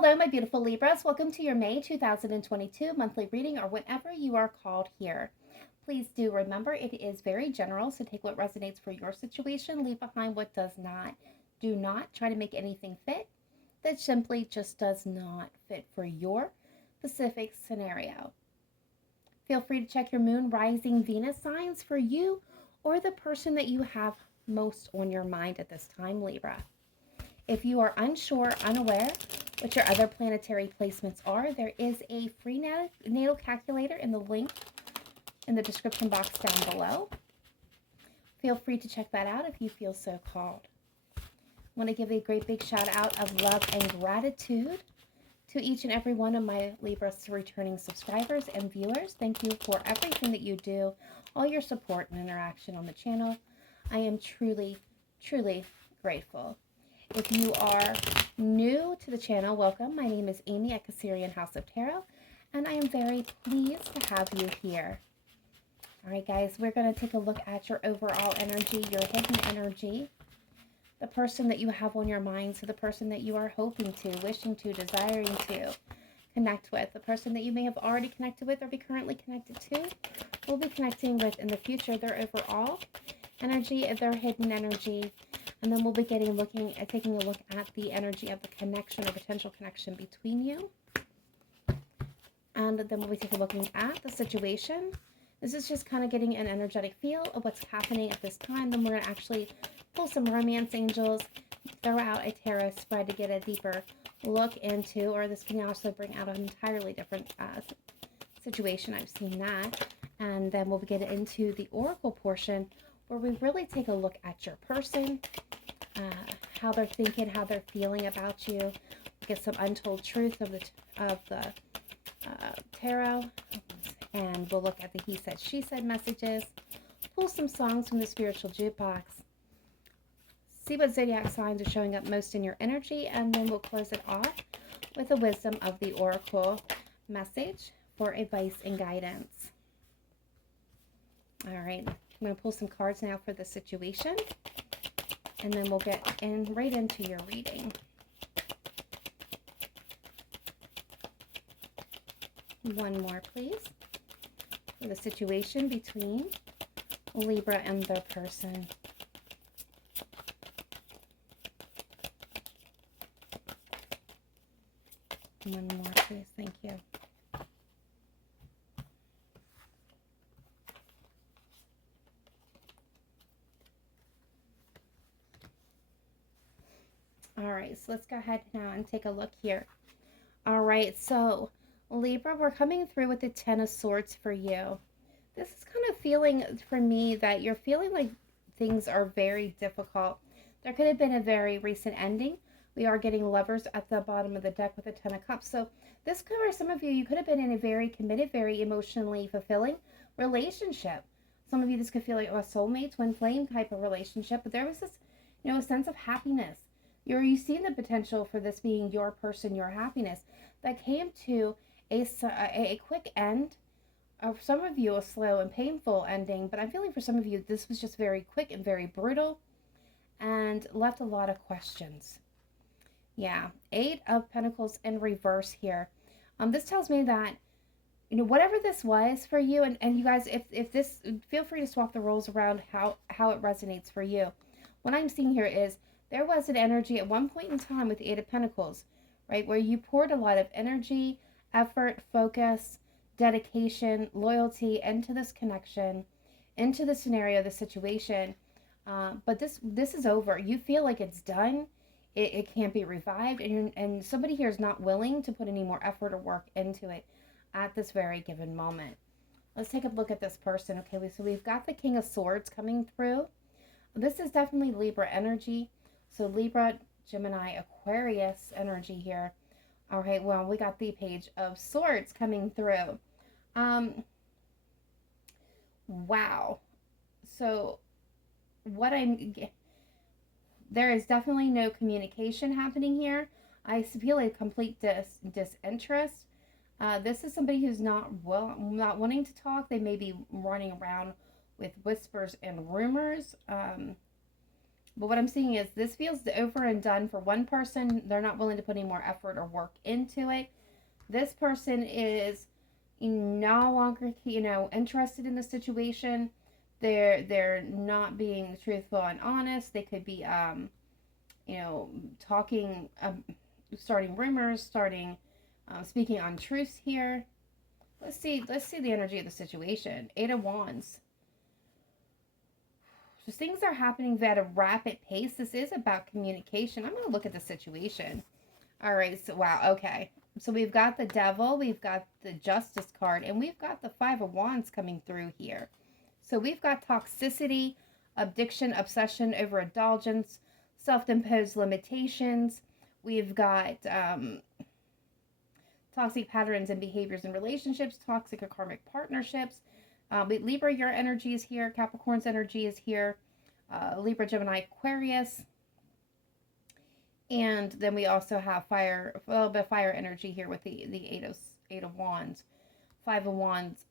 Hello, my beautiful Libras. Welcome to your May 2022 monthly reading, or whenever you are called here. Please do remember it is very general, so take what resonates for your situation, leave behind what does not. Do not try to make anything fit that simply just does not fit for your specific scenario. Feel free to check your moon, rising, Venus signs for you or the person that you have most on your mind at this time, Libra. If you are unsure, unaware what your other planetary placements are, there is a free natal calculator in the link in the description box down below. Feel free to check that out if you feel so called. I want to give a great big shout out of love and gratitude to each and every one of my Libra returning subscribers and viewers. Thank you for everything that you do, all your support and interaction on the channel. I am truly, truly grateful. If you are new to the channel, welcome. My name is Amy at Cancerianhouse of Tarot, and I am very pleased to have you here. All right, guys, we're going to take a look at your overall energy, your hidden energy, the person that you have on your mind, so the person that you are hoping to, wishing to, desiring to connect with, the person that you may have already connected with or be currently connected to, will be connecting with in the future, their overall energy, their hidden energy. And then we'll be taking a look at the energy of the connection or potential connection between you. And then we'll be taking a look at the situation. This is just kind of getting an energetic feel of what's happening at this time. Then we're going to actually pull some romance angels, throw out a tarot spread to get a deeper look into, or this can also bring out an entirely different situation. I've seen that. And then we'll get into the oracle portion, where we really take a look at your person, how they're thinking, how they're feeling about you. Get some untold truth of the tarot, and we'll look at the he said, she said messages. Pull some songs from the spiritual jukebox. See what zodiac signs are showing up most in your energy, and then we'll close it off with the wisdom of the oracle message for advice and guidance. All right. I'm going to pull some cards now for the situation, and then we'll get right into your reading. One more, please, for the situation between Libra and their person. One more, please. Thank you. All right, so let's go ahead now and take a look here. All right, so Libra, we're coming through with the Ten of Swords for you. This is kind of feeling for me that you're feeling like things are very difficult. There could have been a very recent ending. We are getting Lovers at the bottom of the deck with the Ten of Cups. So this could, for some of you, you could have been in a very committed, very emotionally fulfilling relationship. Some of you, this could feel like a soulmate, twin flame type of relationship, but there was this, a sense of happiness. You see the potential for this being your person, your happiness, that came to a quick end. For some of you, a slow and painful ending, but I'm feeling for some of you, this was just very quick and very brutal and left a lot of questions. Yeah, Eight of Pentacles in reverse here. This tells me that, whatever this was for you, and you guys, if this, feel free to swap the roles around how it resonates for you. What I'm seeing here is, there was an energy at one point in time with the Eight of Pentacles, right, where you poured a lot of energy, effort, focus, dedication, loyalty into this connection, into the scenario, the situation. But this is over. You feel like it's done. It can't be revived, and somebody here is not willing to put any more effort or work into it at this very given moment. Let's take a look at this person. Okay, so we've got the King of Swords coming through. This is definitely Libra energy. So Libra, Gemini, Aquarius energy here. All right, well, we got the Page of Swords coming through. Wow. So there is definitely no communication happening here. I feel a complete disinterest. This is somebody who's not wanting to talk. They may be running around with whispers and rumors. But what I'm seeing is this feels over and done for one person. They're not willing to put any more effort or work into it. This person is no longer, interested in the situation. They're not being truthful and honest. They could be, talking, starting rumors, speaking untruths here. Let's see the energy of the situation. 8 of Wands. So things are happening at a rapid pace. This is about communication. I'm going to look at the situation. All right, so wow, okay. So we've got the Devil, we've got the Justice card, and we've got the 5 of Wands coming through here. So we've got toxicity, addiction, obsession, overindulgence, self-imposed limitations. We've got toxic patterns and behaviors in relationships, toxic or karmic partnerships. Libra, your energy is here. Capricorn's energy is here. Libra, Gemini, Aquarius. And then we also have fire, a little bit of fire energy here with the eight of Wands, 5 of Wands.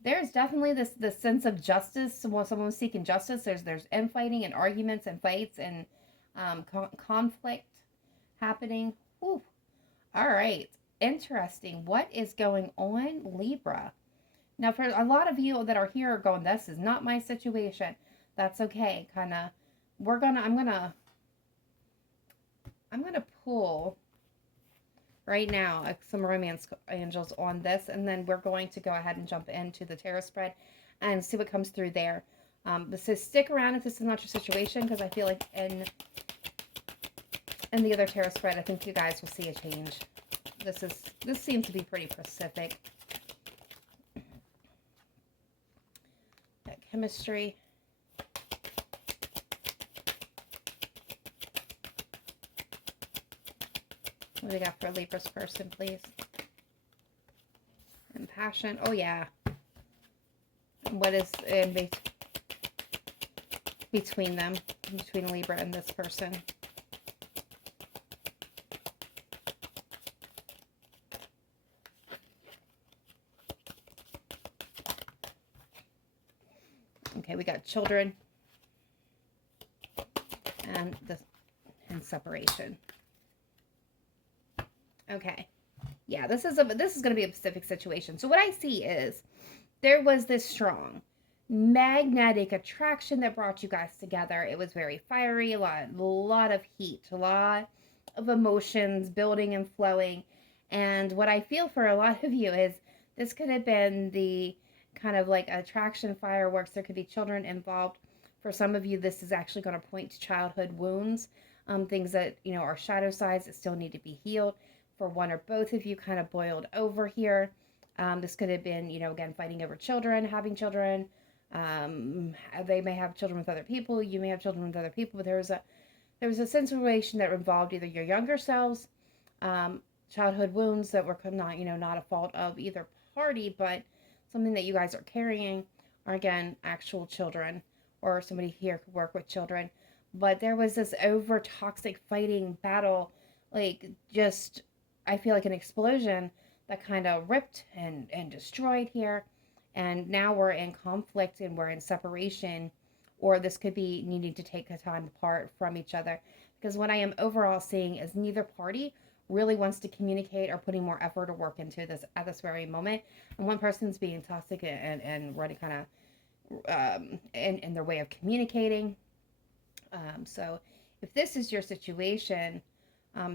There's definitely this sense of justice. When someone's seeking justice, there's infighting and arguments and fights and conflict happening. Whew. All right, interesting. What is going on, Libra? Now, for a lot of you that are here going, this is not my situation. That's okay. I'm gonna pull right now some romance angels on this, and then we're going to go ahead and jump into the tarot spread and see what comes through there. So stick around if this is not your situation, because I feel like in the other tarot spread, I think you guys will see a change. This seems to be pretty specific. That chemistry. What do we got for Libra's person, please? And passion. Oh, yeah. What is in between them, between Libra and this person? Okay, we got children and separation. Okay. Yeah, this is going to be a specific situation. So what I see is there was this strong magnetic attraction that brought you guys together. It was very fiery, a lot of heat, a lot of emotions building and flowing. And what I feel for a lot of you is this could have been the kind of like attraction fireworks. There could be children involved. For some of you, this is actually going to point to childhood wounds, things that, are shadow sides that still need to be healed. For one or both of you, kind of boiled over here. This could have been, again, fighting over children, having children. They may have children with other people. You may have children with other people. But there was a situation that involved either your younger selves, childhood wounds that were not a fault of either party, but something that you guys are carrying, or again, actual children, or somebody here could work with children. But there was this over toxic fighting battle, like just, I feel like an explosion that kind of ripped and destroyed here. And now we're in conflict and we're in separation, or this could be needing to take a time apart from each other. Because what I am overall seeing is neither party really wants to communicate or putting more effort or work into this at this very moment. And one person's being toxic and running kind of in their way of communicating. So if this is your situation,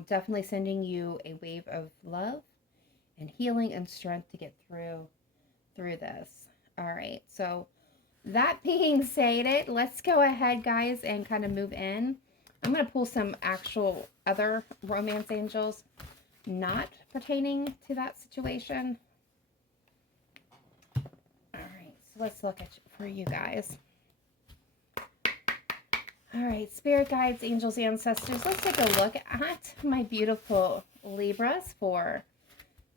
definitely sending you a wave of love and healing and strength to get through this. All right, so that being said, let's go ahead, guys, and kind of move in. I'm going to pull some actual other romance angels not pertaining to that situation. All right, so let's look at for you guys. All right, spirit guides, angels, ancestors, let's take a look at my beautiful Libras for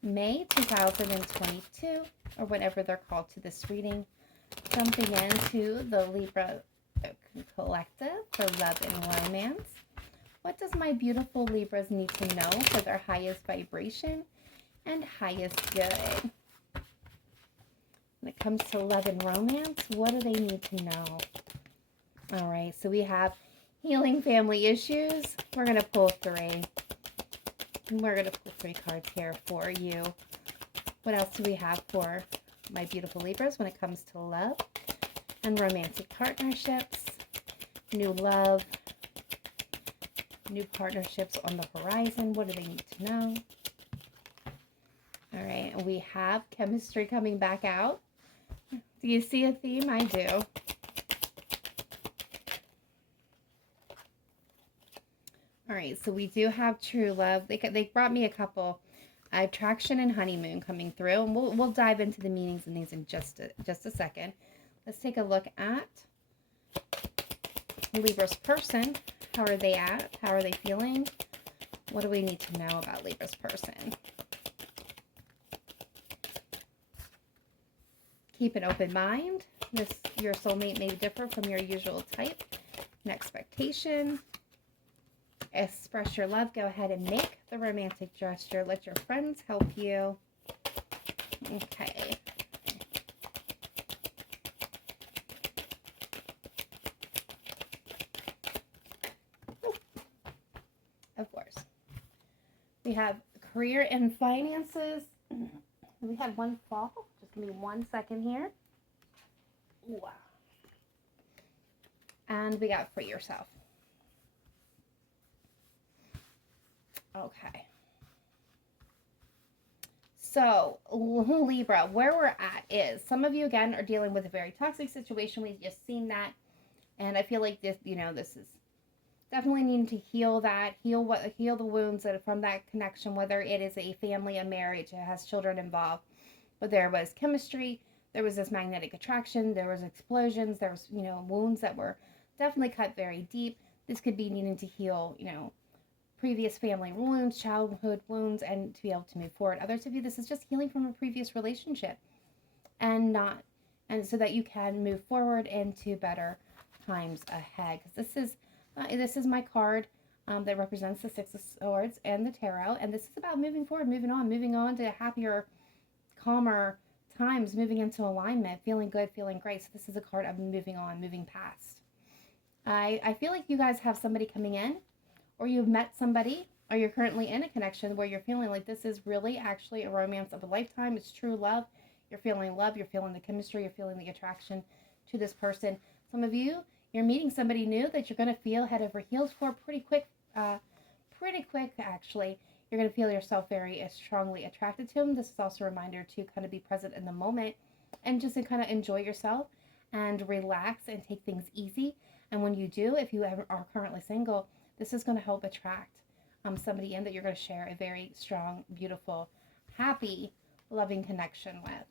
May 2022, or whatever they're called to this reading. Jumping into the Libra collective for love and romance. What does my beautiful Libras need to know for their highest vibration and highest good? When it comes to love and romance, what do they need to know? All right, so we have healing family issues. We're going to pull 3. We're going to pull 3 cards here for you. What else do we have for my beautiful Libras when it comes to love and romantic partnerships? New love, new partnerships on the horizon. What do they need to know? All right, we have chemistry coming back out. Do you see a theme? I do. All right, so we do have true love. They brought me a couple. Attraction and honeymoon coming through, and we'll dive into the meanings in these in just a second. Let's take a look at Libra's person. How are they at? How are they feeling? What do we need to know about Libra's person? Keep an open mind. Your soulmate may differ from your usual type. An expectation. Express your love. Go ahead and make the romantic gesture. Let your friends help you. Okay. Of course. We have career and finances. We had one fall. Just give me 1 second here. Wow. And we got free yourself. Okay. So, Libra, where we're at is, some of you, again, are dealing with a very toxic situation. We've just seen that. And I feel like this, this is definitely needing to heal that, heal the wounds that are from that connection, whether it is a family, a marriage, it has children involved. But there was chemistry, there was this magnetic attraction, there was explosions, there was, wounds that were definitely cut very deep. This could be needing to heal, previous family wounds, childhood wounds, and to be able to move forward. Others of you, this is just healing from a previous relationship, and so that you can move forward into better times ahead. Because this is my card that represents the 6 of Swords and the Tarot, and this is about moving forward, moving on to happier, calmer times, moving into alignment, feeling good, feeling great. So this is a card of moving on, moving past. I feel like you guys have somebody coming in, or you've met somebody, or you're currently in a connection where you're feeling like this is really actually a romance of a lifetime. It's true love. You're feeling love. You're feeling the chemistry. You're feeling the attraction to this person. Some of you, you're meeting somebody new that you're going to feel head over heels for pretty quick, actually. You're going to feel yourself very strongly attracted to them. This is also a reminder to kind of be present in the moment and just to kind of enjoy yourself and relax and take things easy. And when you do, if you ever are currently single, this is going to help attract somebody in that you're going to share a very strong, beautiful, happy, loving connection with.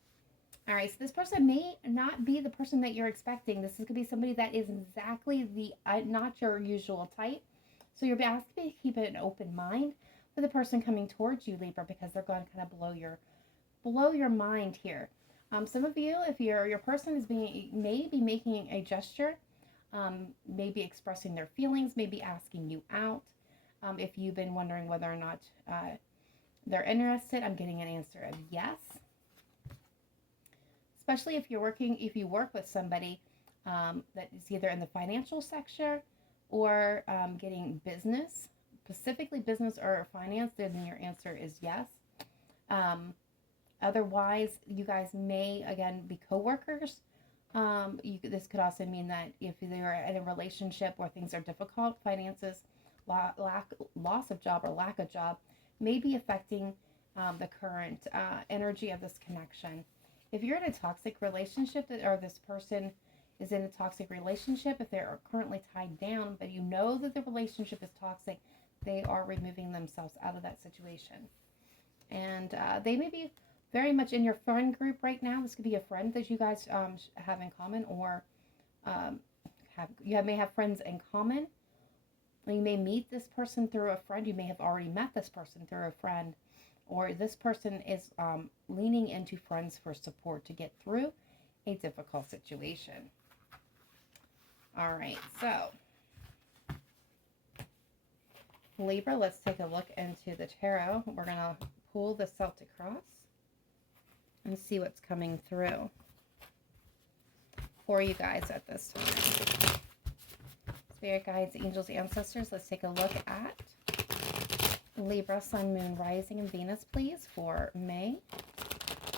All right, so this person may not be the person that you're expecting. This is going to be somebody that is exactly not your usual type. So you're asked to keep an open mind for the person coming towards you, Libra, because they're going to kind of blow your mind here. Some of you, if your person may be making a gesture, maybe expressing their feelings, maybe asking you out. If you've been wondering whether or not they're interested, I'm getting an answer of yes. Especially if you work with somebody that is either in the financial sector or getting business, specifically business or finance, then your answer is yes. Otherwise, you guys may, again, be co-workers. This could also mean that if they're in a relationship where things are difficult, finances, loss of job or lack of job may be affecting the current energy of this connection. If you're in a toxic relationship, or this person is in a toxic relationship, if they're currently tied down, but you know that the relationship is toxic, they are removing themselves out of that situation. And they may be very much in your friend group right now. This could be a friend that you guys have in common, or may have friends in common. You may meet this person through a friend. You may have already met this person through a friend, or this person is leaning into friends for support to get through a difficult situation. All right, so Libra, let's take a look into the tarot. We're going to pull the Celtic cross and see what's coming through for you guys at this time. Spirit guides, angels, ancestors, let's take a look at Libra, Sun, Moon, Rising, and Venus, please, for May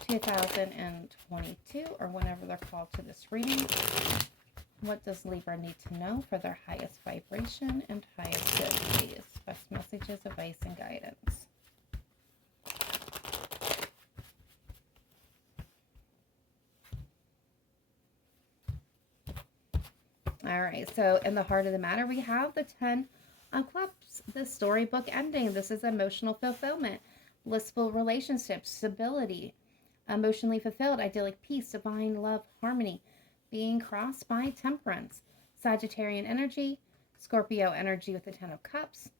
2022, or whenever they're called to this reading. What does Libra need to know for their highest vibration and highest good, please? Best messages, advice, and guidance. All right, so in the heart of the matter, we have the 10 of Cups, the storybook ending. This is emotional fulfillment, blissful relationships, stability, emotionally fulfilled, idyllic peace, divine love, harmony, being crossed by temperance, Sagittarian energy, Scorpio energy with the 10 of Cups.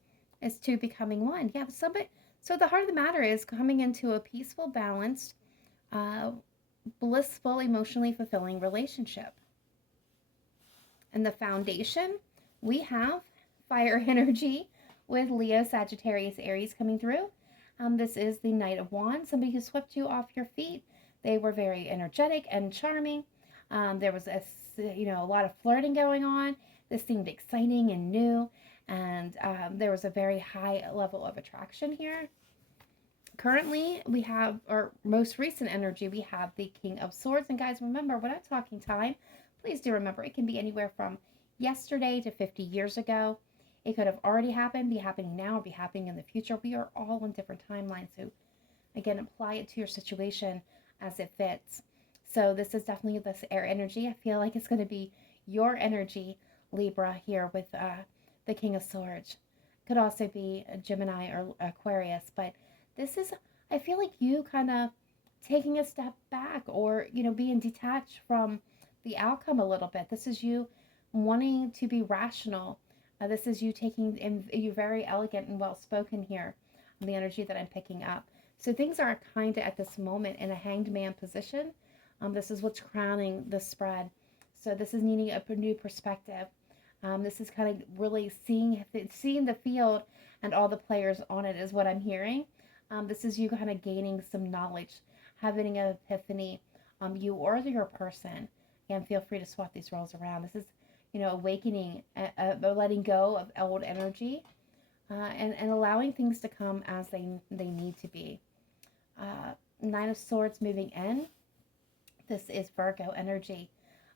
It's two becoming one. Yeah, so the heart of the matter is coming into a peaceful, balanced, blissful, emotionally fulfilling relationship. And the foundation, we have fire energy with Leo, Sagittarius, Aries coming through. This is the Knight of Wands, somebody who swept you off your feet. They were very energetic and charming. There was a lot of flirting going on. This seemed exciting and new, and there was a very high level of attraction here. Currently, we have, or most recent energy, we have the King of Swords. And guys, remember, when I'm talking time, please do remember, it can be anywhere from yesterday to 50 years ago. It could have already happened, be happening now, or be happening in the future. We are all on different timelines. So again, apply it to your situation as it fits. So this is definitely this air energy. I feel like it's going to be your energy, Libra, here with the King of Swords. Could also be a Gemini or Aquarius, but this is, I feel like you kind of taking a step back, or, being detached from the outcome a little bit. This is you wanting to be rational. This is you taking, and you're very elegant and well spoken here, the energy that I'm picking up. So things are kind of at this moment in a hanged man position. This is what's crowning the spread. So this is needing a new perspective. This is kind of really seeing the field and all the players on it is what I'm hearing. This is you kind of gaining some knowledge, having an epiphany, you or your person. And feel free to swap these roles around. This is, awakening, letting go of old energy, and allowing things to come as they need to be. Nine of Swords moving in. This is Virgo energy.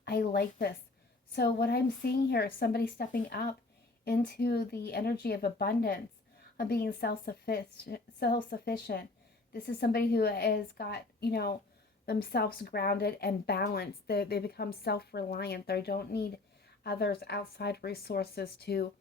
I like this. So what I'm seeing here is somebody stepping up into the energy of abundance, of being self-sufficient. This is somebody who has got, themselves grounded and balanced. They become self-reliant. They don't need others' outside resources to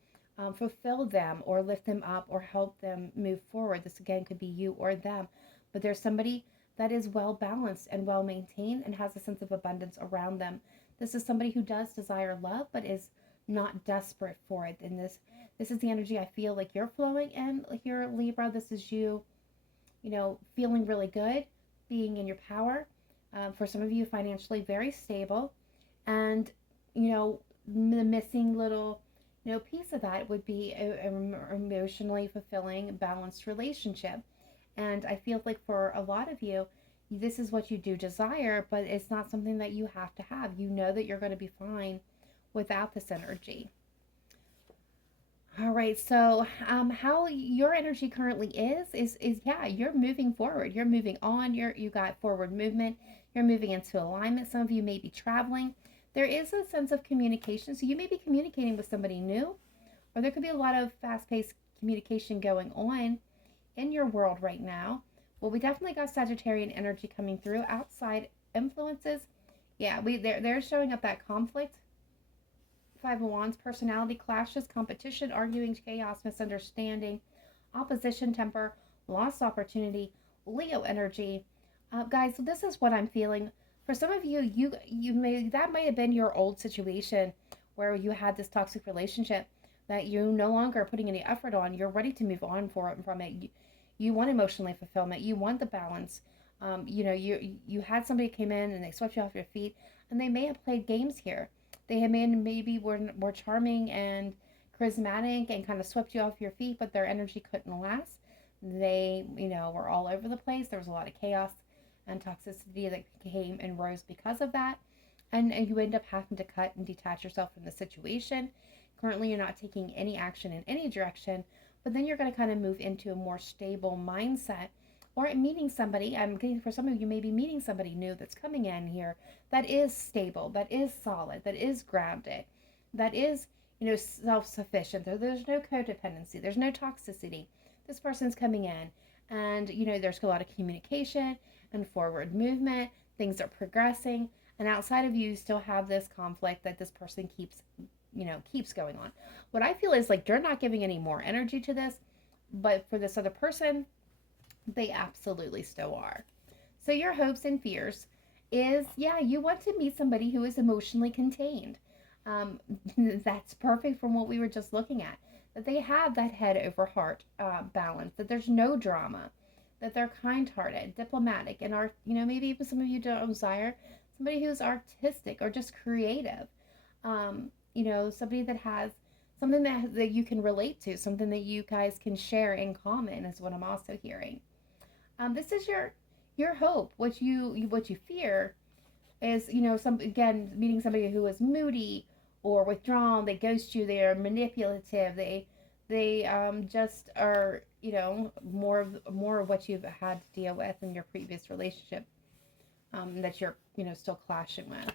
fulfill them or lift them up or help them move forward. This again could be you or them, but there's somebody that is well balanced and well maintained and has a sense of abundance around them. This is somebody who does desire love but is not desperate for it. And this is the energy I feel like you're flowing in here, Libra. This is you, feeling really good, being in your power. For some of you, financially very stable, and the missing little piece of that would be an emotionally fulfilling, balanced relationship. And I feel like for a lot of you, this is what you do desire, but it's not something that you have to have. You know that you're going to be fine without this energy. All right, so how your energy currently is yeah, you're moving forward. You're moving on. You got forward movement. You're moving into alignment. Some of you may be traveling. There is a sense of communication. So you may be communicating with somebody new, or there could be a lot of fast-paced communication going on in your world right now. Well, we definitely got Sagittarian energy coming through. Outside influences. Yeah, they're showing up that conflict. Five of Wands, personality clashes, competition, arguing, chaos, misunderstanding, opposition, temper, lost opportunity, Leo energy. Guys, this is what I'm feeling. For some of you, that might have been your old situation where you had this toxic relationship that you no longer are putting any effort on. You're ready to move on from it. You want emotionally fulfillment. You want the balance. You had somebody came in and they swept you off your feet, and they may have played games here. They had maybe were more charming and charismatic and kind of swept you off your feet, but their energy couldn't last. They, were all over the place. There was a lot of chaos and toxicity that came and rose because of that. And you end up having to cut and detach yourself from the situation. currently you're not taking any action in any direction, but then you're going to kind of move into a more stable mindset, or meeting somebody. I'm getting, for some of you, maybe meeting somebody new that's coming in here that is stable, that is solid, that is grounded, that is, self-sufficient. There's no codependency, there's no toxicity. This person's coming in, and there's a lot of communication and forward movement. Things are progressing, and outside of you still have this conflict that this person keeps going on. What I feel is like you're not giving any more energy to this, but for this other person, they absolutely still are. So your hopes and fears is, yeah, you want to meet somebody who is emotionally contained. That's perfect from what we were just looking at. That they have that head over heart balance, that there's no drama, that they're kind-hearted, diplomatic, and are, maybe even some of you don't desire somebody who's artistic or just creative. Somebody that has something that you can relate to, something that you guys can share in common is what I'm also hearing. This is your hope. What you fear is, meeting somebody who is moody or withdrawn. They ghost you. They are manipulative. They just are, more of what you've had to deal with in your previous relationship, that you're, still clashing with.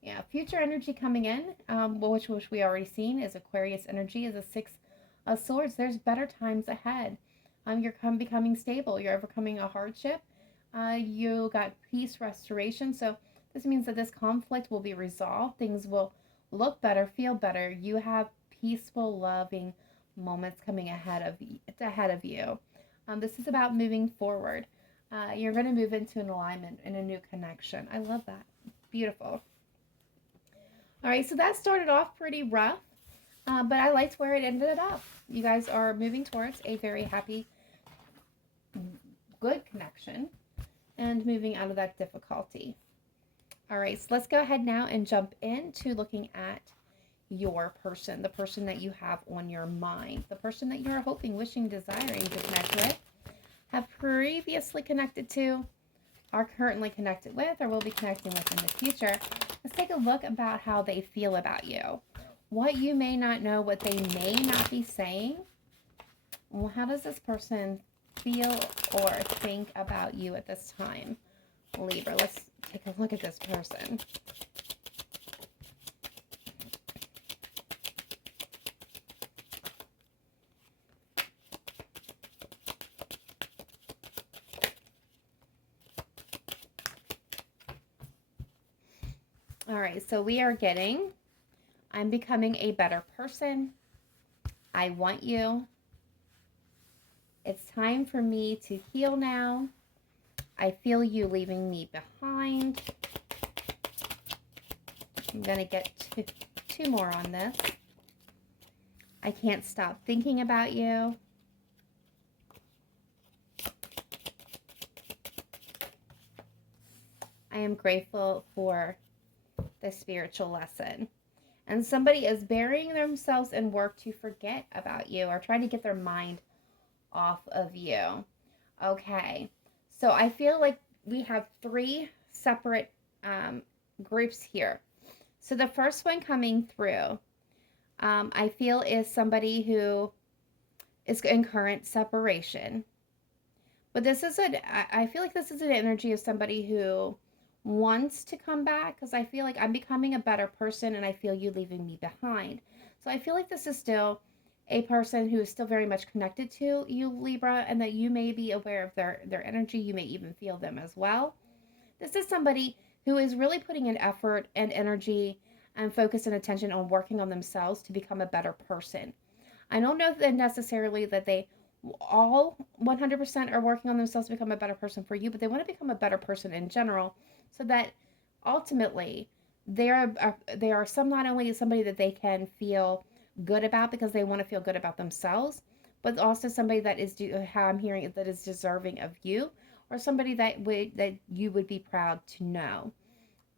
Yeah, future energy coming in, which we already seen, is Aquarius energy, is a Six of Swords. There's better times ahead. You're becoming stable. You're overcoming a hardship. You got peace, restoration. So this means that this conflict will be resolved. Things will look better, feel better. You have peaceful, loving moments coming ahead of you. This is about moving forward. You're going to move into an alignment and a new connection. I love that. Beautiful. All right, so that started off pretty rough, but I liked where it ended up. You guys are moving towards a very happy, good connection and moving out of that difficulty. All right, so let's go ahead now and jump into looking at your person, the person that you have on your mind, the person that you're hoping, wishing, desiring to connect with, have previously connected to, are currently connected with, or will be connecting with in the future. Let's take a look about how they feel about you. What you may not know, what they may not be saying. Well, how does this person feel or think about you at this time? Libra, let's take a look at this person. All right, so we are getting, I'm becoming a better person. I want you. It's time for me to heal now. I feel you leaving me behind. I'm going to get two more on this. I can't stop thinking about you. I am grateful for the spiritual lesson. And somebody is burying themselves in work to forget about you or trying to get their mind off of you. Okay, so I feel like we have three separate groups here. So the first one coming through, I feel, is somebody who is in current separation. But this is I feel like this is an energy of somebody who wants to come back, because I feel like I'm becoming a better person and I feel you leaving me behind. So I feel like this is still a person who is still very much connected to you, Libra, and that you may be aware of their energy. You may even feel them as well. This is somebody who is really putting in effort and energy and focus and attention on working on themselves to become a better person. I don't know that necessarily that they all 100% are working on themselves to become a better person for you, but they want to become a better person in general, so that ultimately they are not only somebody that they can feel good about because they want to feel good about themselves, but also somebody that is, how I'm hearing it, that is deserving of you, or somebody that you would be proud to know.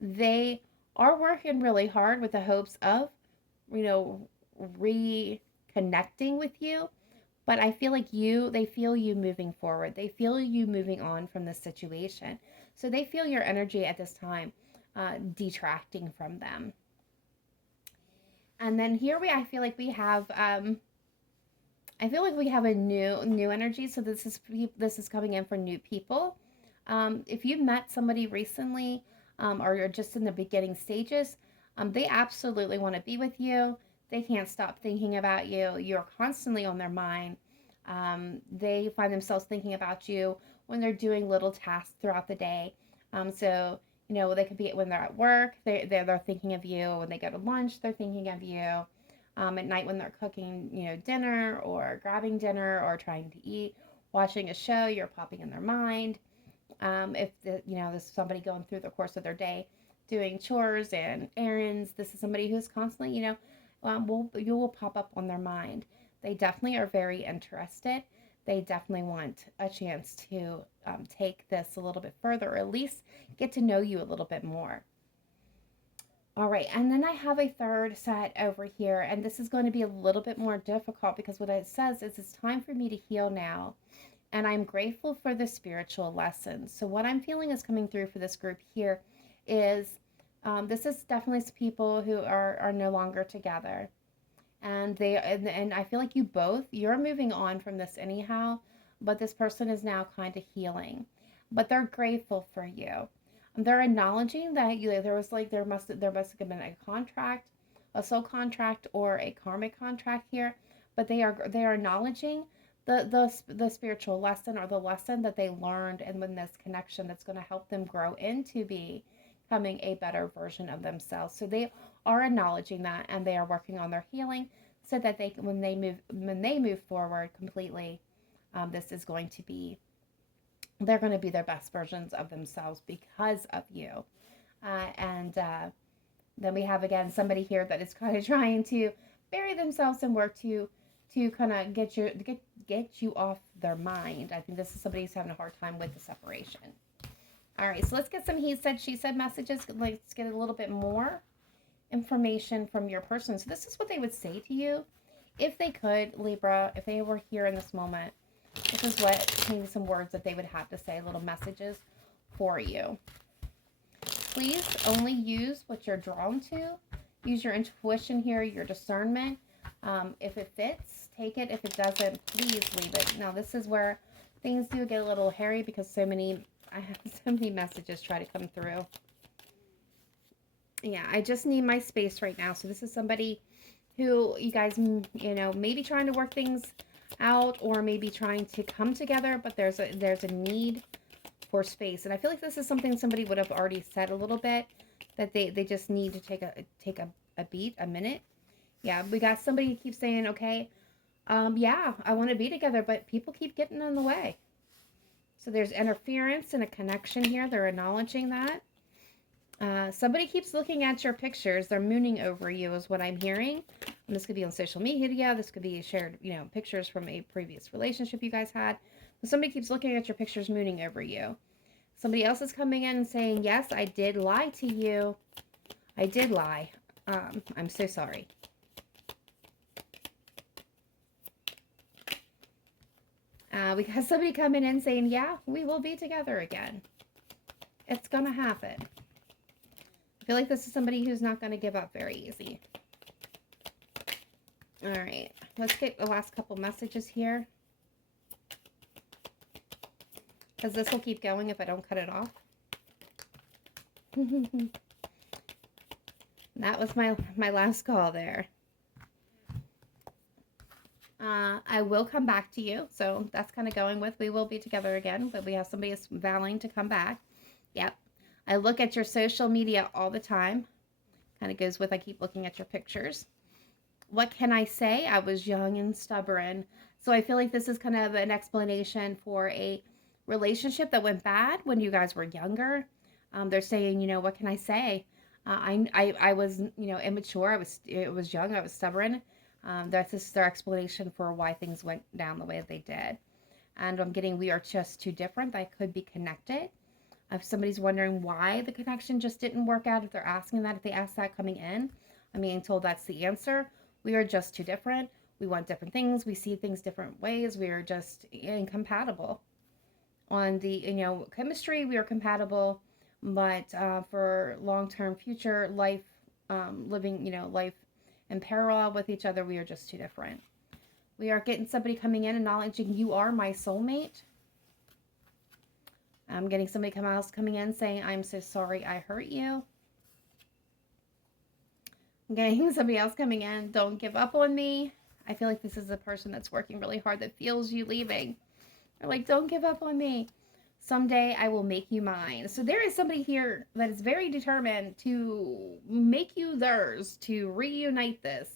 They are working really hard with the hopes of, reconnecting with you. But I feel like they feel you moving forward. They feel you moving on from this situation. So they feel your energy at this time detracting from them. And then here I feel like we have, a new energy. So this is coming in for new people. If you met somebody recently, or you're just in the beginning stages, they absolutely want to be with you. They can't stop thinking about you. You're constantly on their mind. They find themselves thinking about you when they're doing little tasks throughout the day. So they could be when they're at work, they're thinking of you. When they go to lunch, they're thinking of you. At night when they're cooking, dinner or grabbing dinner or trying to eat, watching a show, you're popping in their mind. If there's somebody going through the course of their day, doing chores and errands, this is somebody who's constantly, you will pop up on their mind. They definitely are very interested. They definitely want a chance to take this a little bit further, or at least get to know you a little bit more. All right, and then I have a third set over here, and this is going to be a little bit more difficult because what it says is it's time for me to heal now, and I'm grateful for the spiritual lessons. So what I'm feeling is coming through for this group here is this is definitely people who are no longer together, and I feel like you're moving on from this anyhow, but this person is now kind of healing, but they're grateful for you. They're acknowledging that there must have been a contract, a soul contract, or a karmic contract here, but they are acknowledging the spiritual lesson, or the lesson that they learned, and when this connection that's going to help them grow into becoming a better version of themselves. So they are acknowledging that, and they are working on their healing, so that when they move forward completely, this is going to be they're going to be their best versions of themselves because of you. And then we have again somebody here that is kind of trying to bury themselves in work to kind of get you off their mind. I think this is somebody who's having a hard time with the separation. All right, so let's get some he said, she said messages. Let's get a little bit more information from your person. So this is what they would say to you if they could, Libra, if they were here in this moment. This is what maybe some words that they would have to say, little messages for you. Please only use what you're drawn to. Use your intuition here, your discernment. If it fits, take it. If it doesn't, please leave it. Now, this is where things do get a little hairy because I have so many messages try to come through. Yeah, I just need my space right now. So this is somebody who you guys, maybe trying to work things out, or maybe trying to come together, but there's a need for space. And I feel like this is something somebody would have already said a little bit, that they just need to take a minute. Yeah, we got somebody who keeps saying, okay, yeah, I want to be together, but people keep getting in the way. So there's interference in a connection here. They're acknowledging that. Somebody keeps looking at your pictures. They're mooning over you is what I'm hearing. And this could be on social media. This could be shared, pictures from a previous relationship you guys had. But somebody keeps looking at your pictures, mooning over you. Somebody else is coming in and saying, yes, I did lie to you. I did lie. I'm so sorry. We got somebody coming in saying, yeah, we will be together again. It's going to happen. I feel like this is somebody who's not going to give up very easy. All right, let's get the last couple messages here, because this will keep going if I don't cut it off. That was my last call there. I will come back to you. So that's kind of going with, we will be together again, but we have somebody who's vowing to come back. Yep. I look at your social media all the time. Kind of goes with, I keep looking at your pictures. What can I say? I was young and stubborn. So I feel like this is kind of an explanation for a relationship that went bad when you guys were younger. They're saying, what can I say? I was, immature. I was young. I was stubborn. That's just their explanation for why things went down the way that they did. And I'm getting, we are just too different. That could be connected. If somebody's wondering why the connection just didn't work out, if they're asking that, if they ask that coming in, I'm being told that's the answer. We are just too different. We want different things. We see things different ways. We are just incompatible. On the, chemistry, we are compatible, but for long-term future life, living, life in parallel with each other. We are just too different. We are getting somebody coming in, acknowledging you are my soulmate. I'm getting somebody else coming in saying, I'm so sorry I hurt you. I'm getting somebody else coming in, don't give up on me. I feel like this is a person that's working really hard that feels you leaving. They're like, don't give up on me. Someday I will make you mine. So there is somebody here that is very determined to make you theirs, to reunite this.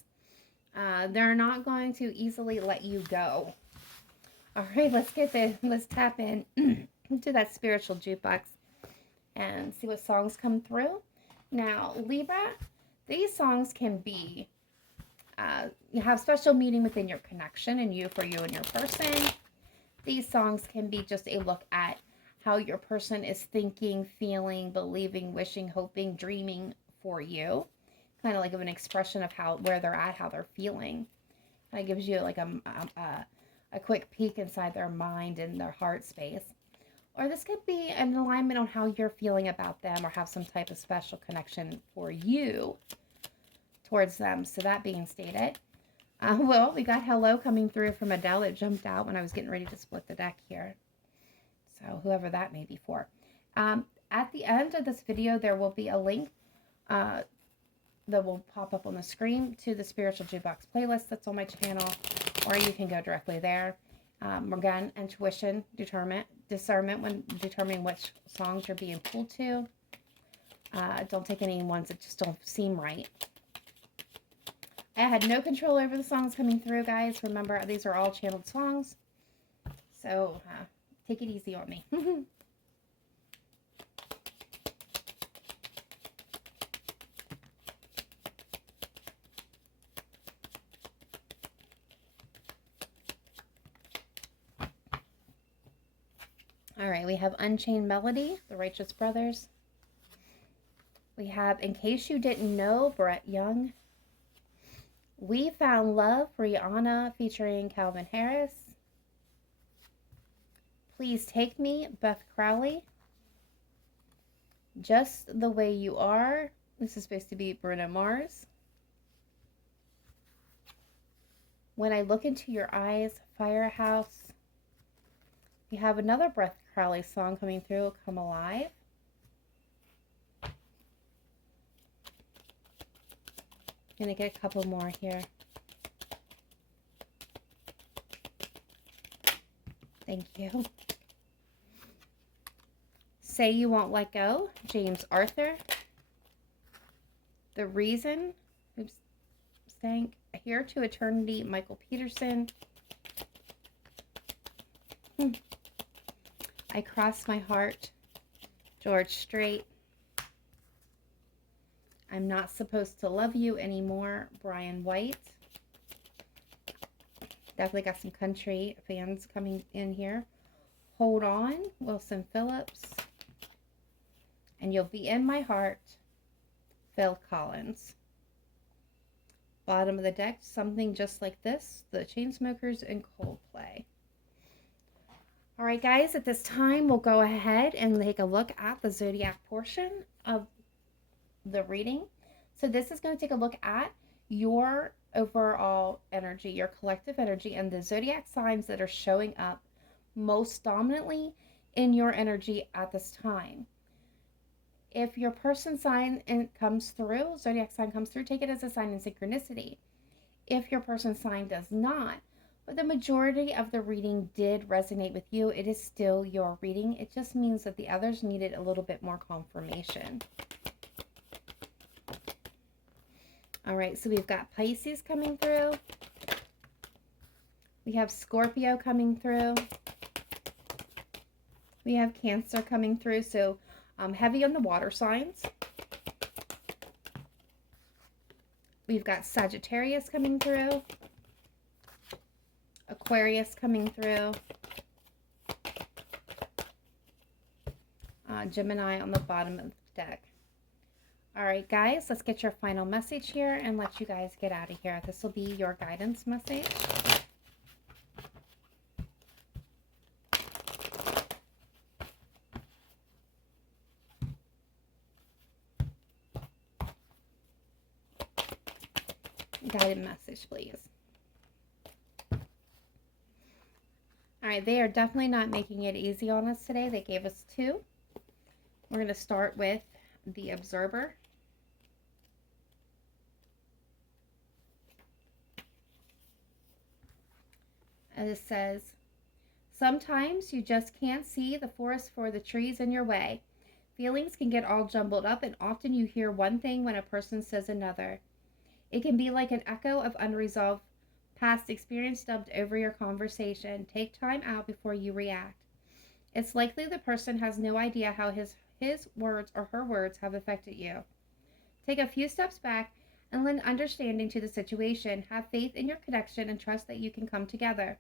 They're not going to easily let you go. All right, let's tap in to that spiritual jukebox and see what songs come through. Now, Libra, these songs can be, you have special meaning within your connection and for you and your person. These songs can be just a look at how your person is thinking, feeling, believing, wishing, hoping, dreaming for you. Kind of like an expression of where they're at, how they're feeling. Kind of gives you like a quick peek inside their mind and their heart space. Or this could be an alignment on how you're feeling about them or have some type of special connection for you towards them. So that being stated, well, we got hello coming through from Adele. It jumped out when I was getting ready to split the deck here. So whoever that may be for. At the end of this video, there will be a link that will pop up on the screen to the Spiritual Jukebox playlist that's on my channel, or you can go directly there. Again, intuition, discernment when determining which songs you're being pulled to. Don't take any ones that just don't seem right. I had no control over the songs coming through, guys. Remember, these are all channeled songs. So, take it easy on me. All right, we have Unchained Melody, the Righteous Brothers. We have In Case You Didn't Know, Brett Young. We Found Love, Rihanna featuring Calvin Harris. Please Take Me, Beth Crowley. Just the Way You Are. This is supposed to be Bruno Mars. When I Look Into Your Eyes, Firehouse. We have another Beth Crowley song coming through, Come Alive. Gonna get a couple more here. Thank you. Say You Won't Let Go, James Arthur. The Reason, sank. Here to Eternity, Michael Peterson. I Cross My Heart, George Strait. I'm Not Supposed to Love You Anymore, Brian White. Definitely got some country fans coming in here. Hold On, Wilson Phillips. And You'll Be in My Heart, Phil Collins. Bottom of the deck, Something Just Like This, The Chainsmokers and Coldplay. All right, guys, at this time, we'll go ahead and take a look at the zodiac portion of the reading. So this is going to take a look at your overall energy, your collective energy, and the zodiac signs that are showing up most dominantly in your energy at this time. If your person sign comes through, zodiac sign comes through, take it as a sign in synchronicity. If your person sign does not, but the majority of the reading did resonate with you, it is still your reading. It just means that the others needed a little bit more confirmation. All right, so we've got Pisces coming through. We have Scorpio coming through. We have Cancer coming through, so heavy on the water signs. We've got Sagittarius coming through. Aquarius coming through. Gemini on the bottom of the deck. All right, guys, let's get your final message here and let you guys get out of here. This will be your guidance message. guided message, please. All right, they are definitely not making it easy on us today. They gave us 2. We're going to start with the observer. And it says, sometimes you just can't see the forest for the trees in your way. Feelings can get all jumbled up, and often you hear one thing when a person says another. It can be like an echo of unresolved past experience dubbed over your conversation. Take time out before you react. It's likely the person has no idea how his words or her words have affected you. Take a few steps back and lend understanding to the situation. Have faith in your connection and trust that you can come together.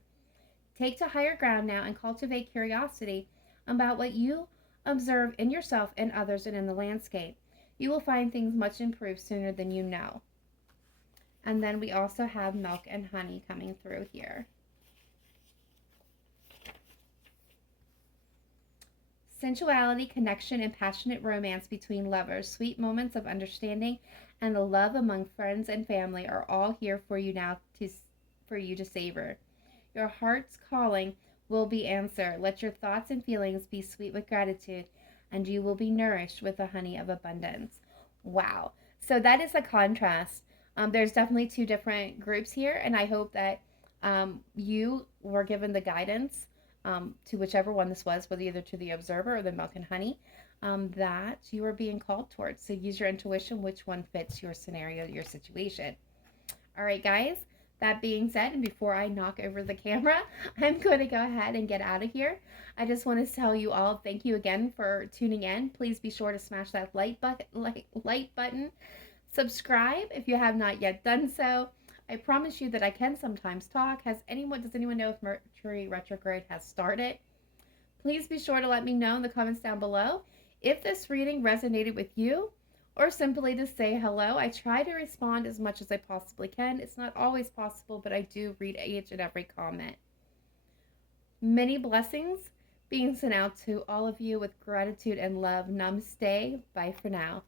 Take to higher ground now and cultivate curiosity about what you observe in yourself and others and in the landscape. You will find things much improved sooner than you know. And then we also have milk and honey coming through here. Sensuality, connection, and passionate romance between lovers, sweet moments of understanding, and the love among friends and family are all here for you now for you to savor. Your heart's calling will be answered. Let your thoughts and feelings be sweet with gratitude, and you will be nourished with the honey of abundance. Wow. So that is a contrast. There's definitely 2 different groups here, and I hope that you were given the guidance to whichever one this was, whether either to the observer or the milk and honey, that you are being called towards. So use your intuition, which one fits your scenario, your situation. All right, guys, that being said, and before I knock over the camera, I'm going to go ahead and get out of here. I just want to tell you all thank you again for tuning in. Please be sure to smash that like button. Subscribe if you have not yet done so. I promise you that I can sometimes talk. Does anyone know if Mercury retrograde has started? Please be sure to let me know in the comments down below if this reading resonated with you, or simply to say hello. I try to respond as much as I possibly can. It's not always possible, but I do read each and every comment. Many blessings being sent out to all of you with gratitude and love. Namaste. Bye for now.